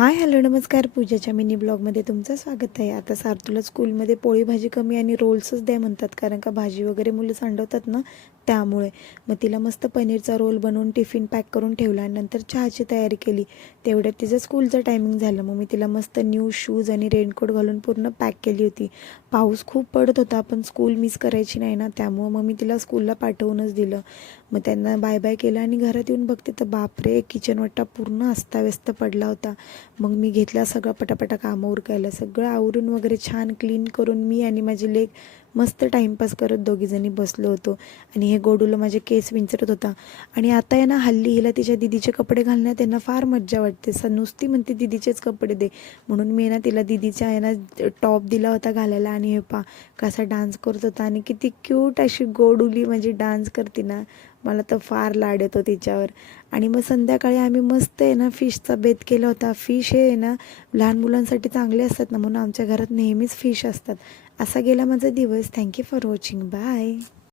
Hi hello नमस्कार. पूजाच्या mini ब्लॉगमध्ये तुमचं स्वागत आहे. आता सार्थूला स्कूलमध्ये पोळी भाजी कमी आणि रोल्सच द्या म्हणतात, कारण का भाजी वगैरे मुलं सांडवतात ना, त्यामुळे मग तिला मस्त पनीरचा रोल बनवून टिफिन पॅक करून ठेवला आणि नंतर चहाची तयारी केली. तेवढ्यात तिचं स्कूलचं टायमिंग झालं. मग मी तिला मस्त न्यू शूज आणि रेनकोट घालून पूर्ण पॅक केली होती. पाऊस खूप पडत होता, पण स्कूल मिस करायची नाही ना, त्यामुळं मग मी तिला स्कूलला पाठवूनच दिलं. मग त्यांना बाय बाय केलं आणि घरात येऊन बघते तर बापरे, किचन वाटा पूर्ण अस्ताव्यस्त पडला होता. मग मी घेतला सगळं पटापटा कामं उरकायला. सगळं आवरून वगैरे छान क्लीन करून मी आणि माझी लेक मस्त टाईमपास करत दोघीजणी बसलो होतो. आणि हे गोडूला माझे केस विंचरत होता. आणि आता आहे ना, हल्ली हिला तिच्या दिदीचे कपडे घालण्यात त्यांना फार मज्जा वाटते. नुसती म्हणते दिदीचेच कपडे दे, म्हणून मी ना तिला दिदीच्या आहे ना टॉप दिला होता घालायला. आणि हे पा कसा डान्स करत होता आणि किती क्यूट अशी गोडुली म्हणजे डान्स करते ना, मला तर फार लाड येतो तिच्यावर. आणि मग संध्याकाळी आम्ही मस्त आहे ना फिशचा बेत केला होता. फिश हे ना लहान मुलांसाठी चांगले असतात ना, म्हणून आमच्या घरात नेहमीच फिश असतात. असा गेला माझा दिवस. Thank you for watching. बाय.